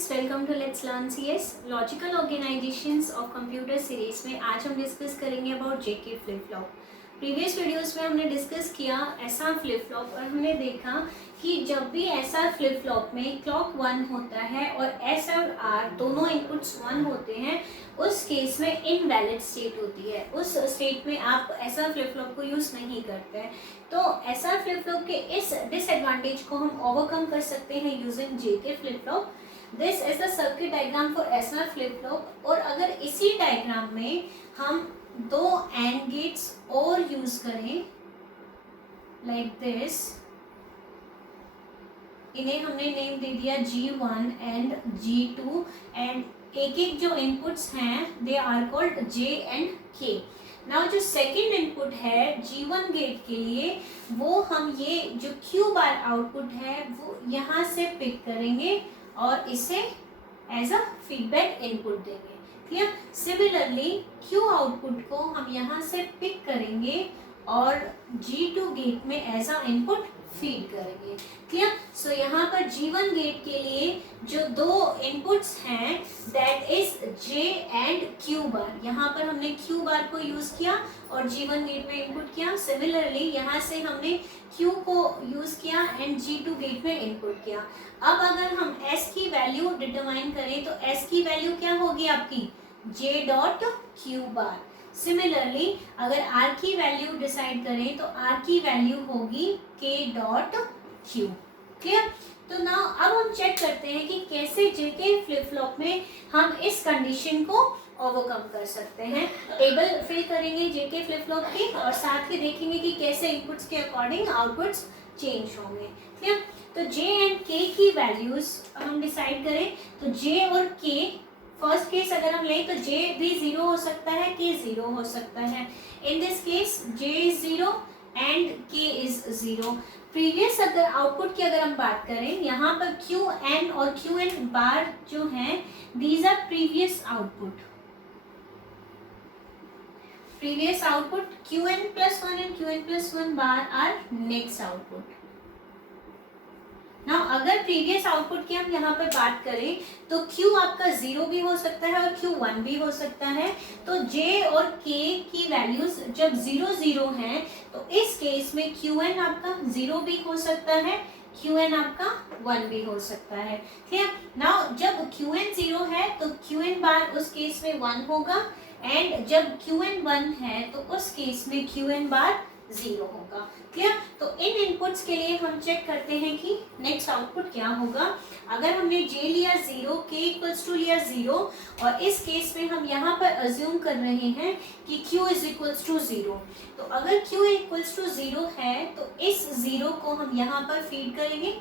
Friends, welcome to let's learn CS logical organisations of computer series में आज हम discuss करेंगे about JK flip flop. Previous videos में हमने डिस्कस किया एसआर फ्लिप फ्लॉप और हमने देखा कि जब भी एसआर फ्लिप फ्लॉप में क्लॉक 1 होता है और एस और आर दोनों इनपुट्स 1 होते हैं, उस केस में इनवैलिड स्टेट होती है। उस स्टेट में आप एसआर फ्लिप फ्लॉप को यूज़ नहीं करते हैं। तो एसआर फ्लिप फ्लॉप के इस डिसएडवांटेज को हम ओवरकम कर सकते हैं using JK flip flop. This is the circuit diagram for SR flip flop. और अगर इसी डायग्राम में हम दो एंड गेट्स और यूज करें लाइक दिस, इन्हें हमने नेम दे दिया G1 एंड G2 एंड एक एक जो इनपुट्स हैं they are called J and K। Now जो सेकेंड इनपुट है G1 गेट के लिए, वो हम ये जो Q बार आउटपुट है वो यहाँ से पिक करेंगे और इसे एज अ फीडबैक इनपुट देंगे। क्लियर? सिमिलरली Q आउटपुट को हम यहाँ से पिक करेंगे और G2 गेट में एज अ इनपुट फीड करेंगे। क्लियर? सो यहाँ पर G1 गेट के लिए जो दो इनपुट्स हैं that is J and Q बार। यहाँ पर हमने Q बार को यूज किया और G1 गेट में इनपुट किया। सिमिलरली यहाँ से हमने Q को यूज किया एंड G2 गेट में इनपुट किया। अब अगर हम S की वैल्यू डिटरमाइन करें तो S की वैल्यू क्या होगी आपकी J डॉट Q बार। सिमिलरली अगर R की वैल्यू डिसाइड करें तो R की वैल्यू होगी K डॉट Q। क्लियर? तो नाउ अब हम चेक करते हैं कि कैसे जेके फ्लिप फ्लॉप में हम इस कंडीशन को ओवरकम कर सकते हैं। टेबल फिल करेंगे जेके फ्लिप फ्लॉप की और साथ ही देखेंगे कि कैसे इनपुट्स के अकॉर्डिंग आउटपुट्स चेंज होंगे। क्लियर? तो J एंड K की वैल्यूज हम डिसाइड करें तो J और K, फर्स्ट केस अगर हम लें तो J भी 0 हो सकता है, K 0 हो सकता है। In this case J is 0 and K is 0। Previous अगर आउटपुट की अगर हम बात करें, यहाँ पर Qn और Qn बार जो हैं these are previous output. Previous output Qn+1 and Qn+1 bar are next output. Now अगर प्रीवियस आउटपुट की हम यहाँ पर बात करें तो Q आपका 0 भी हो सकता है और Q1 भी हो सकता है। तो J और K की वैल्यूज जब 0 0 हैं तो इस केस में Qn आपका 0 भी हो सकता है, Qn आपका 1 भी हो सकता है। क्लियर? नाउ जब Qn 0 है तो Qn बार उस केस में 1 होगा एंड जब Qn 1 है तो उस केस में Qn बार 0 होगा। क्लियर? तो इन इनपुट्स के लिए हम चेक करते हैं कि नेक्स्ट आउटपुट क्या होगा। अगर हमने J लिया 0, K इक्वल्स टू लिया 0 और इस केस में हम यहाँ पर अज्यूम कर रहे हैं कि Q इज इक्वल्स टू 0। तो अगर Q इक्वल्स टू 0 है तो इस 0 को हम यहाँ पर फीड करेंगे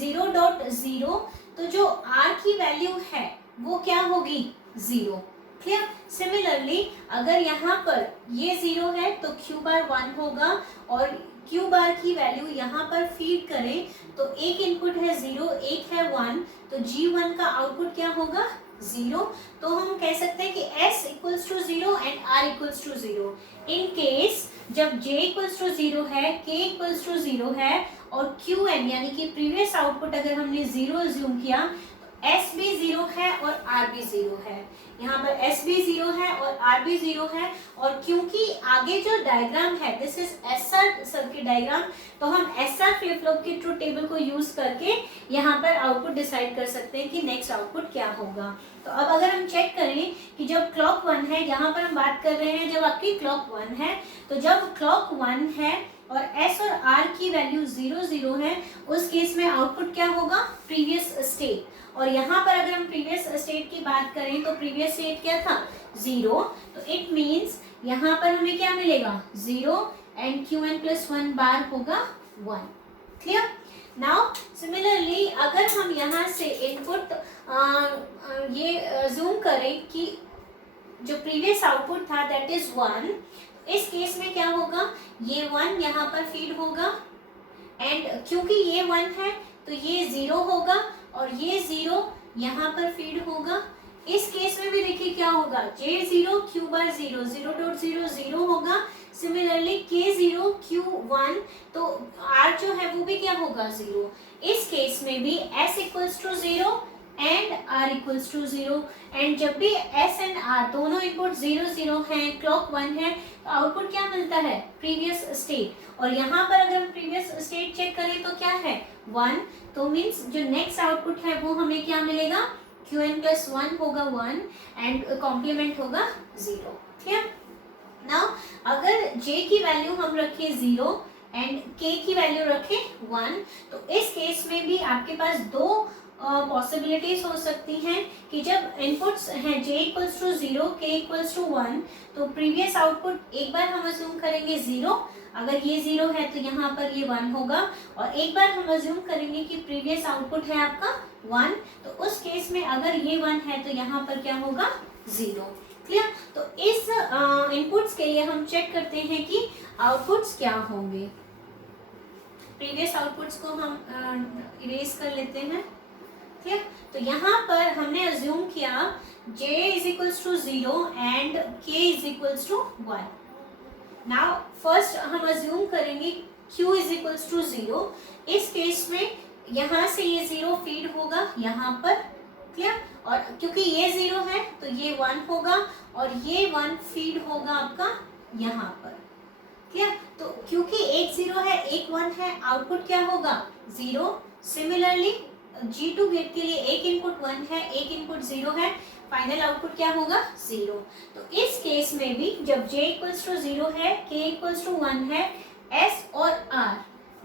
0 डॉट 0। तो जो R की वैल्यू है वो क्या होगी 0। क्लियर? सिमिलरली अगर यहाँ पर ये 0 है तो Q बार 1 होगा और Q बार की वैल्यू यहाँ पर फीड करें तो एक इनपुट है 0, एक है 1, तो G1 का आउटपुट क्या होगा 0। तो हम कह सकते हैं कि S equals to 0 and R equals to 0। In case जब J इक्वल्स टू 0 है, K इक्वल्स टू 0 है और Qn यानी कि प्रीवियस आउटपुट अगर हमने 0 अज्यूम किया तो S भी 0 है और R भी 0 है। यहाँ पर S भी 0 है और R भी 0 है और क्योंकि आगे जो डायग्राम है this is SR circuit diagram, तो हम SR फ्लिप फ्लॉप की ट्रुथ टेबल को यूज करके यहाँ पर आउटपुट डिसाइड कर सकते हैं कि नेक्स्ट आउटपुट क्या होगा। तो अब अगर हम चेक करें कि जब क्लॉक 1 है, यहाँ पर हम बात कर रहे हैं जब आपकी क्लॉक 1 है, तो जब क्लॉक 1 है और S और R की वैल्यू 0 0 है उस केस में आउटपुट क्या होगा प्रीवियस स्टेट। और यहाँ पर अगर हम प्रीवियस स्टेट की बात करें तो प्रीवियस स्टेट क्या था 0। तो इट मीन्स यहाँ पर हमें क्या मिलेगा 0 एंड Qn+1 बार होगा 1। क्लियर? नाउ सिमिलरली अगर हम यहाँ से इनपुट ये जूम करें कि जो प्रीवियस आउटपुट था दैट इज 1, इस केस में क्या होगा ये 1 यहाँ पर फीड होगा एंड क्योंकि ये 1 है तो ये 0 होगा और ये 0 यहाँ पर फीड होगा। इस केस में भी देखिए क्या होगा J 0, Q बार 0, 0.0 0 होगा। सिमिलरली K 0, Q 1, तो R जो है वो भी क्या होगा 0। इस केस में भी S equals to 0, and R equals to 0। And जब भी एस एंड आर दोनों इनपुट 0 0 हैं, क्लॉक 1 है, तो आउटपुट क्या मिलता है? Previous state. और यहाँ पर अगर हम प्रीवियस स्टेट चेक करें तो क्या है? 1। तो मीन्स जो नेक्स्ट आउटपुट है वो हमें क्या मिलेगा? Qn प्लस 1 होगा 1 एंड कॉम्प्लीमेंट होगा 0। ठीक। नाउ अगर j की वैल्यू हम रखें 0 एंड k की वैल्यू रखें 1, तो इस केस में भी आपके पास दो पॉसिबिलिटीज हो सकती हैं कि जब इनपुट्स हैं j equals to 0, k equals to 1, तो प्रीवियस आउटपुट एक बार हम अज्यूम करेंगे 0। अगर ये 0 है तो यहाँ पर ये 1 होगा, और एक बार हम अज्यूम करेंगे कि प्रीवियस आउटपुट है आपका 1, तो उस केस में अगर ये 1 है तो यहाँ पर क्या होगा? 0। क्लियर? तो इस इनपुट्स के लिए हम चेक करते हैं कि आउटपुट्स क्या होंगे। प्रीवियस आउटपुट्स को हम इरेज कर लेते हैं। ठीक। तो यहाँ पर हमने अज्यूम किया j is equals to 0 and k is equals to 1। Now first हम अज्यूम करेंगे q इज इक्वल्स टू 0। इस केस में यहाँ से ये 0 फीड होगा यहाँ पर। क्लियर? और क्योंकि ये 0 है तो ये 1 होगा, और ये 1 फीड होगा आपका यहाँ पर। क्लियर? तो क्योंकि एक 0 है एक 1 है, आउटपुट क्या होगा? 0। सिमिलरली G2 गेट के लिए एक इनपुट 1 है, एक इनपुट 0 है, फाइनल आउटपुट क्या होगा? 0। तो इस केस में भी जब J इक्वल्स टू 0 है, K इक्वल्स टू 1 है, S और R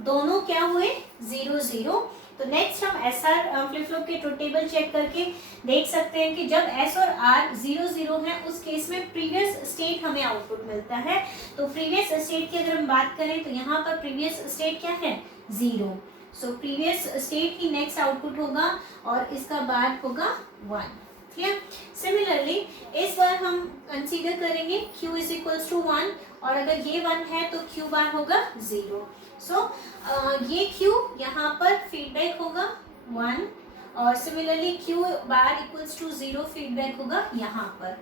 दोनों क्या हुए? 0 0। तो नेक्स्ट हम SR फ्लिप फ्लॉप के ट्रुथ टेबल चेक करके देख सकते हैं कि जब S और R 0 0 है, उस केस में प्रीवियस स्टेट हमें आउटपुट मिलता है। तो प्रीवियस स्टेट की अगर हम बात करें तो यहाँ पर प्रीवियस स्टेट क्या है? 0। सो प्रीवियस स्टेट की नेक्स्ट आउटपुट होगा और इसका बाद होगा 1। क्लियर? सिमिलरली इस बार हम कंसीडर करेंगे q इज इक्वल्स टू 1, और अगर ये 1 है तो q बार होगा 0। सो ये q यहाँ पर फीडबैक होगा 1, और similarly q bar equals to 0 feedback होगा यहाँ पर।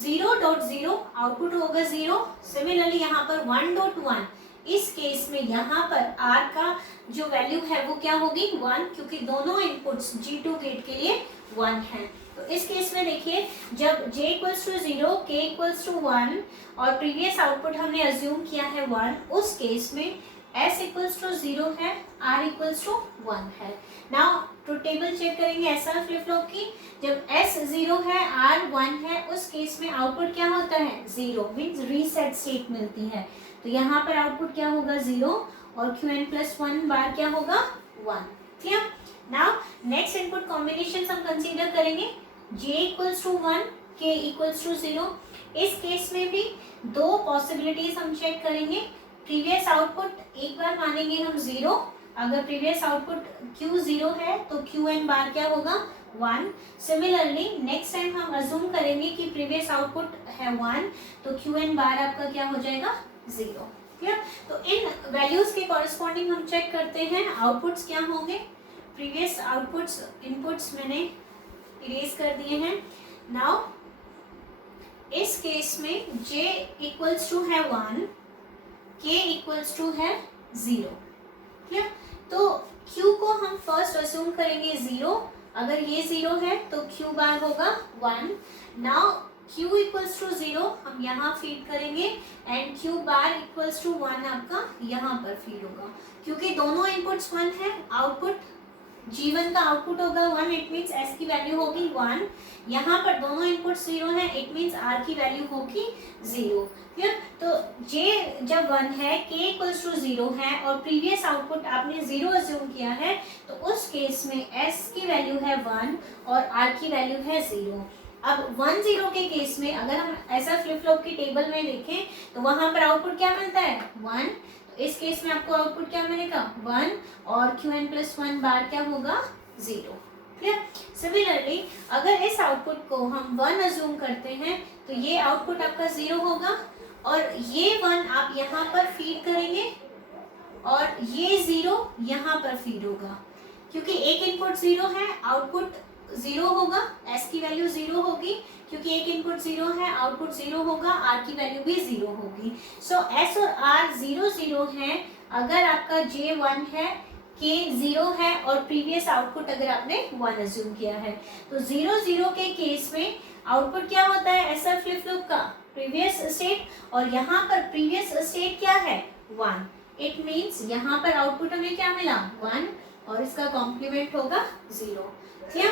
0.0 आउटपुट होगा 0। सिमिलरली यहाँ पर 1.1, इस केस में यहाँ पर R का जो वैल्यू है वो क्या होगी? 1, क्योंकि दोनों इनपुट्स G2 गेट के लिए 1 है। तो इस केस में देखिए जब J equals to 0, K equals to 1 और प्रीवियस आउटपुट हमने अज्यूम किया है 1, उस केस में S इक्वल्स टू 0 है, R इक्वल्स टू 1 है। नाउ ट्रुथ टेबल चेक करेंगे SR फ्लिप फ्लॉप की। जब S 0 है, R 1 है, उस केस में आउटपुट क्या होता है? 0, मीन्स रीसेट स्टेट मिलती है। तो यहाँ पर आउटपुट क्या होगा? 0, और Qn प्लस 1 बार क्या होगा? 1। Clear? Now next input combination हम कंसीडर करेंगे J equals to 1, K equals to 0। इस केस में भी दो पॉसिबिलिटीज हम चेक करेंगे। प्रीवियस आउटपुट एक बार मानेंगे हम 0। अगर प्रीवियस आउटपुट Q 0 है तो Qn बार क्या होगा? 1। सिमिलरली नेक्स्ट टाइम हम अज्यूम करेंगे कि प्रीवियस आउटपुट है 1, तो Qn बार आपका क्या हो जाएगा? 0। क्लियर? तो इन वैल्यूज के कॉरेस्पॉन्डिंग हम चेक करते हैं आउटपुट्स क्या होंगे। प्रीवियस आउटपुट्स इनपुट्स मैंने इरेज कर दिए हैं। नाउ इस केस में J इक्वल्स टू है 1, K इक्वल्स टू है 0। क्लियर? तो Q को हम फर्स्ट अज्यूम करेंगे 0। अगर ये 0 है तो Q बार होगा 1। नाउ Q इक्वल्स टू 0 हम यहाँ फीड करेंगे and Q bar equals to 1 आपका यहाँ पर फीड होगा। क्योंकि दोनों इनपुट्स 1 है, आउटपुट G1 का आउटपुट होगा 1, इट मीन्स S की वैल्यू होगी 1। यहाँ पर दोनों इनपुट्स 0 है, इट मीन्स R की वैल्यू होगी 0। क्लियर? तो J जब 1 है, K इक्वल्स टू 0 है और प्रीवियस आउटपुट आपने 0 अज्यूम किया है, तो उस केस में S की वैल्यू है 1 और R की वैल्यू है 0। अब 1 0 के केस में अगर हम ऐसा फ्लिप फ्लॉप की टेबल में देखें तो वहां पर आउटपुट क्या मिलता है? 1। तो इस केस में आपको आउटपुट क्या मिलेगा? 1, और Qn प्लस 1 बार क्या होगा? 0। क्लियर? सिमिलरली अगर इस आउटपुट को हम 1 अज्यूम करते हैं तो ये आउटपुट आपका 0 होगा, और ये 1 आप यहाँ पर फीड करेंगे और ये 0 यहाँ पर फीड होगा। क्योंकि एक इनपुट 0 है, आउटपुट 0 होगा, S की वैल्यू 0 होगी, क्योंकि एक इनपुट 0 है, आउटपुट 0 होगा, R की वैल्यू भी 0 होगी। सो S और R 0 0 है अगर आपका J 1 है, के 0 है और प्रीवियस आउटपुट अगर आपने 1 अज्यूम किया है, तो 0 0 के केस में आउटपुट क्या होता है ऐसा फ्लिप फ्लॉप का प्रीवियस स्टेट, और यहाँ पर प्रीवियस स्टेट क्या है 1। इट मीन्स यहाँ पर आउटपुट हमें क्या मिला 1 और इसका कॉम्प्लीमेंट होगा 0। ठीक है,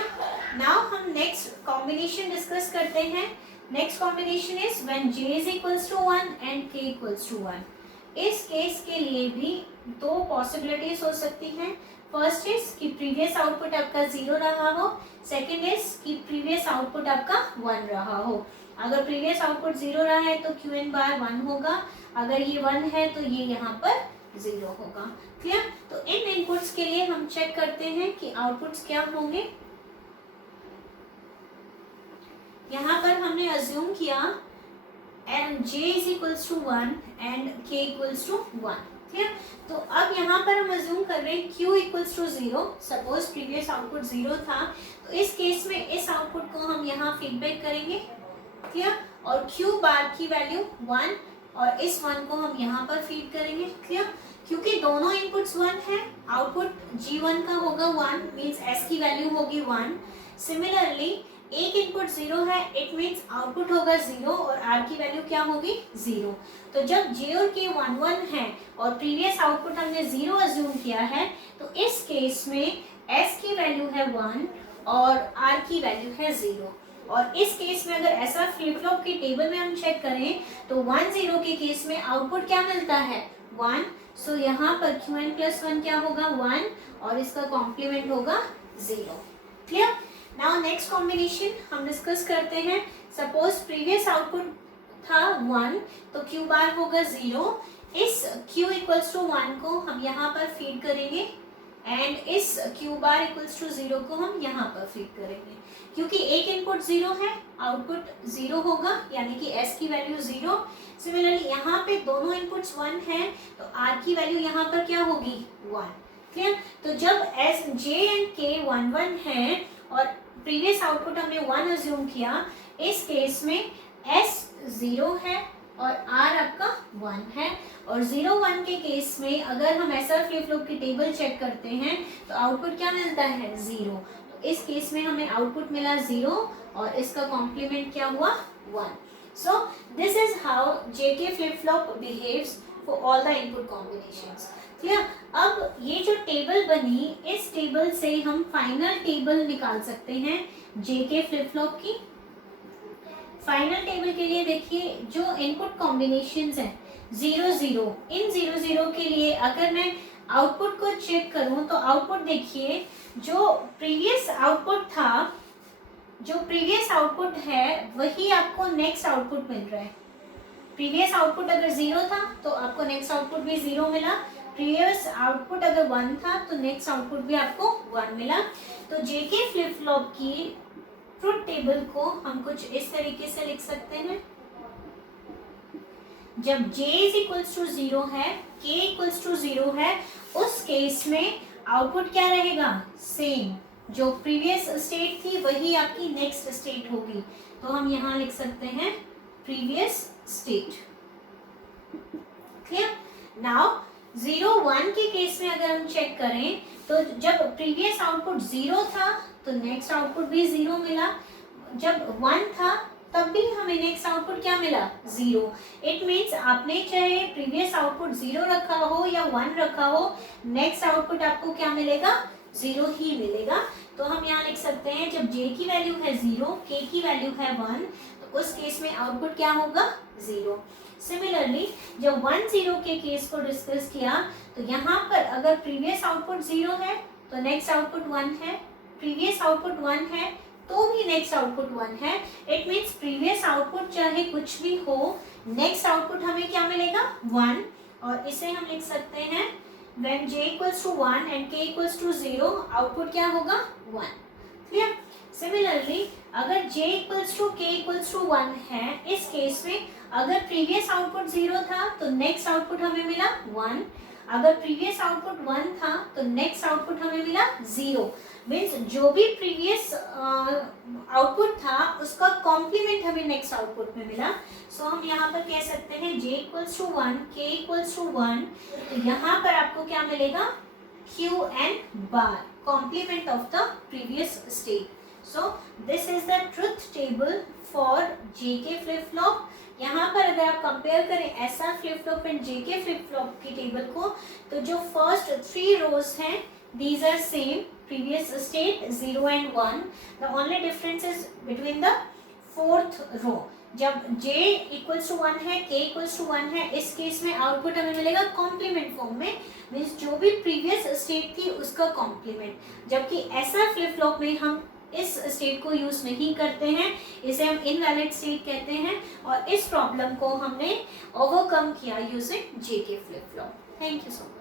नाउ हम नेक्स्ट कॉम्बिनेशन डिस्कस करते हैं। Next combination is when j is equals to 1 and k equals to 1। इस केस के लिए भी दो पॉसिबिलिटीज हो सकती हैं। फर्स्ट इज कि प्रीवियस आउटपुट आपका 0 रहा हो, सेकंड इज कि प्रीवियस आउटपुट आपका 1 रहा हो। अगर प्रीवियस आउटपुट 0 रहा है तो Qn बार 1 होगा, अगर ये 1 है तो ये यहाँ पर 0 होगा। क्लियर? तो इन इनपुट्स के लिए हम चेक करते हैं कि आउटपुट्स क्या होंगे। यहाँ पर हमने अज्यूम किया and j is equals to 1 and k equals to 1। ठीक है, तो अब यहाँ पर हम अज्यूम कर रहे हैं q equals to 0। Suppose previous output 0 था, तो इस केस में इस आउटपुट को हम यहाँ फीडबैक करेंगे। ठीक है, और q बार की वैल्यू 1 और इस 1 को हम यहाँ पर फीड करेंगे। क्लियर? क्योंकि दोनों इनपुट्स 1 है, आउटपुट g1 का होगा 1 मीन्स s की वैल्यू होगी 1। सिमिलरली एक इनपुट 0 है, इट मीन्स आउटपुट होगा 0 और r की वैल्यू क्या होगी 0। तो जब j और k 1 1 है और प्रीवियस आउटपुट हमने 0 अज्यूम किया है, तो इस केस में s की वैल्यू है 1 और r की वैल्यू है 0। और इस केस में अगर ऐसा फ्लिप फ्लॉप की टेबल में हम चेक करें तो 1 0 के केस में आउटपुट क्या मिलता है 1। सो यहाँ पर Qn प्लस 1 क्या होगा 1 और इसका कॉम्प्लीमेंट होगा 0। क्लियर? नाउ नेक्स्ट कॉम्बिनेशन हम डिस्कस करते हैं। सपोज प्रीवियस आउटपुट था 1 तो Q बार होगा 0। इस Q इक्वल्स टू 1 को हम यहाँ पर फीड करेंगे एंड इस Q बार इक्वल्स टू 0 को हम यहाँ पर फीड करेंगे। क्योंकि एक इनपुट 0 है, आउटपुट 0 होगा यानी कि S की वैल्यू 0। सिमिलरली यहाँ पे दोनों इनपुट्स 1 हैं तो R की वैल्यू यहाँ पर क्या होगी 1। क्लियर? तो जब S J एंड K 1 1 है और प्रीवियस आउटपुट हमने 1 अज्यूम किया, इस केस में S 0 है और R आपका 1 है। और 0 1 के केस में अगर हम ऐसा फ्लिप फ्लॉप की टेबल चेक करते हैं तो आउटपुट क्या मिलता है 0। तो इस केस में हमें आउटपुट मिला 0 और इसका कॉम्प्लीमेंट क्या हुआ 1। So this is how JK flip flop behaves for all the input combinations. Clear? अब ये जो टेबल बनी, इस टेबल से हम फाइनल टेबल निकाल सकते हैं JK फ्लिप फ्लॉप की। फाइनल टेबल के लिए देखिए जो इनपुट कॉम्बिनेशंस हैं 0 0, इन 0 0 के लिए अगर मैं आउटपुट को चेक करूं तो आउटपुट देखिए जो प्रीवियस आउटपुट था, जो प्रीवियस आउटपुट है वही आपको नेक्स्ट आउटपुट मिल रहा है। प्रीवियस आउटपुट अगर 0 था तो आपको नेक्स्ट आउटपुट भी 0 मिला, प्रीवियस आउटपुट अगर 1 था तो नेक्स्ट आउटपुट भी आपको 1 मिला। तो JK फ्लिप फ्लॉप की ट्रुथ टेबल को हम कुछ इस तरीके से लिख सकते हैं। जब J इज इक्वल्स टू 0 है, K इक्वल्स टू 0 है, उस केस में आउटपुट क्या रहेगा सेम, जो प्रीवियस स्टेट थी वही आपकी नेक्स्ट स्टेट होगी। तो हम यहाँ लिख सकते हैं प्रीवियस स्टेट। क्लियर? नाउ 0 1 के केस में अगर हम चेक करें तो जब प्रीवियस आउटपुट 0 था तो नेक्स्ट आउटपुट भी 0 मिला, जब 1 था तब भी हमें नेक्स्ट आउटपुट क्या मिला 0। इट मीन्स आपने चाहे प्रीवियस आउटपुट 0 रखा हो या 1 रखा हो, नेक्स्ट आउटपुट आपको क्या मिलेगा 0 ही मिलेगा। तो हम यहाँ लिख सकते हैं जब J की वैल्यू है 0, K की वैल्यू है 1, तो उस केस में आउटपुट क्या होगा 0। सिमिलरली जब 1 0 के केस को डिस्कस किया तो यहाँ पर अगर प्रीवियस आउटपुट 0 है तो नेक्स्ट आउटपुट 1 है, प्रीवियस आउटपुट 1 है तो भी नेक्स्ट आउटपुट 1 है। इट मीन्स प्रीवियस आउटपुट चाहे कुछ भी हो, नेक्स्ट आउटपुट हमें क्या मिलेगा 1। और इसे हम लिख सकते हैं when J equals to 1 and K equals to 0, output क्या होगा 1। क्लियर? सिमिलरली अगर J equals to K equals to 1 है, इस केस में अगर प्रीवियस आउटपुट 0 था तो नेक्स्ट आउटपुट हमें मिला 1, अगर प्रीवियस आउटपुट 1 था तो नेक्स्ट आउटपुट हमें मिला 0। मीन्स जो भी प्रीवियस आउटपुट था उसका कॉम्प्लीमेंट हमें नेक्स्ट आउटपुट में मिला। सो हम यहाँ पर कह सकते हैं J equals to 1, K equals to 1, तो यहाँ पर आपको क्या मिलेगा Q and bar, complement of the previous state. So this is the truth table for JK flip flop. यहाँ पर अगर आप कंपेयर करें SR flip flop and JK flip flop की टेबल को, तो जो फर्स्ट 3 रोज हैं these are same previous state 0 and 1. The only difference is between the fourth row. जब J equals to 1 है, K equals to 1 है, इस केस में आउटपुट हमें मिलेगा कॉम्प्लीमेंट फॉर्म में, मीन्स जो भी प्रीवियस स्टेट थी उसका कॉम्प्लीमेंट। जबकि SR फ्लिप फ्लॉप में हम इस स्टेट को यूज नहीं करते हैं, इसे हम इनवैलिड स्टेट कहते हैं, और इस प्रॉब्लम को हमने ओवरकम किया using JK flip flop. Thank you so much.